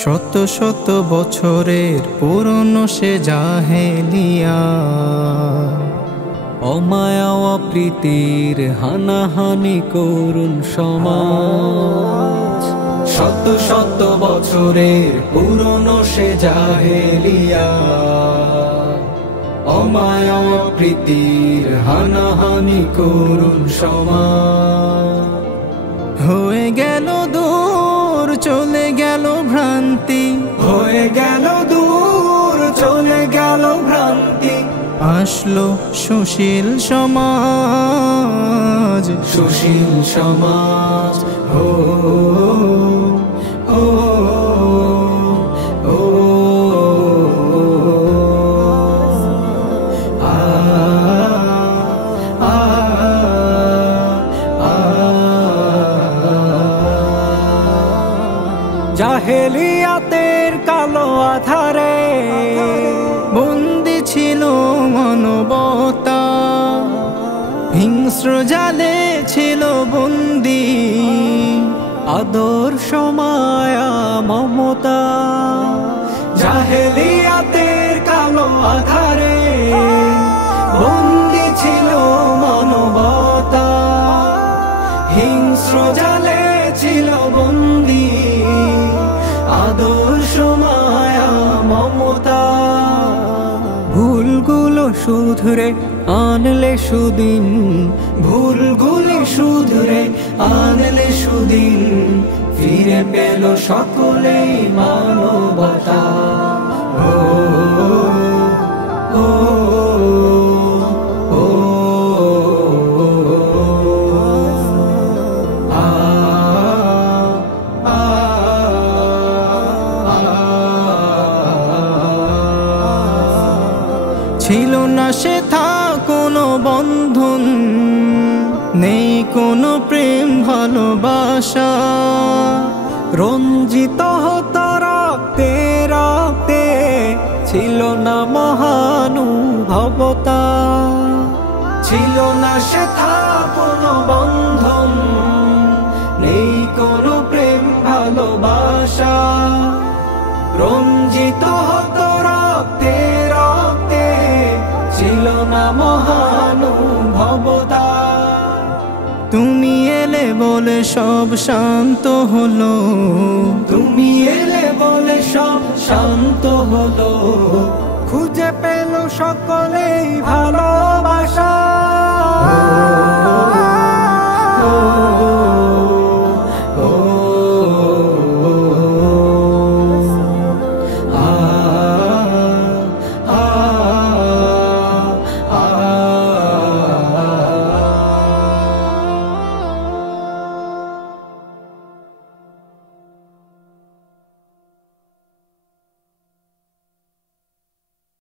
শত শত বছরের পুরনো সে জাহেলিয়া, অমায়া প্রীতির হানাহানি করুণ সমাজ। শত শত বছরের পুরনো সে জাহেলিয়া, অমায়া প্রীতির হানাহানি করুণ সমাজ। হয়ে গেল দূর চলে গেল ভ্রান্তি, হয়ে গেল দূর চলে গেল ভ্রান্তি। আসলো সুশীল সমাজ, সুশীল সমাজ। ও ও ও আ আ আ জাহেলিয়াতের কালো আধারে বন্দি ছিল মানবতা, হিংস্র জালে ছিল বন্দি আদর্শ মায়া মমতা। জাহেলিয়াতের কালো আধারে বন্দি ছিল মানবতা, হিংস্র জালে ছিল বন্দি আদর্শ মায়া মমতা। ভুলগুলো শুধরে আনলে সুদিন, ভুলগুলি শুধরে আনলে সুদিন। ফিরে পেল সকলেই মানবতা। ও ও ও আ আ ছিল না সে থা কোনো বন্ধন, নেই কোনো প্রেম ভালোবাসা। রঞ্জিত হতো রক্তে রক্তে, ছিল না মহানুভবতা। ছিল না সে থা কোনো বন্ধন, নেই কোনো প্রেম ভালোবাসা। রঞ্জিত হতো রক্তে রক্তে, ছিল না মহানুভবতা। তুমি এলে বলে সব শান্ত হলো, তুমি এলে বলে সব শান্ত হলো। খুঁজে পেল সকলেই ভালোবাসা।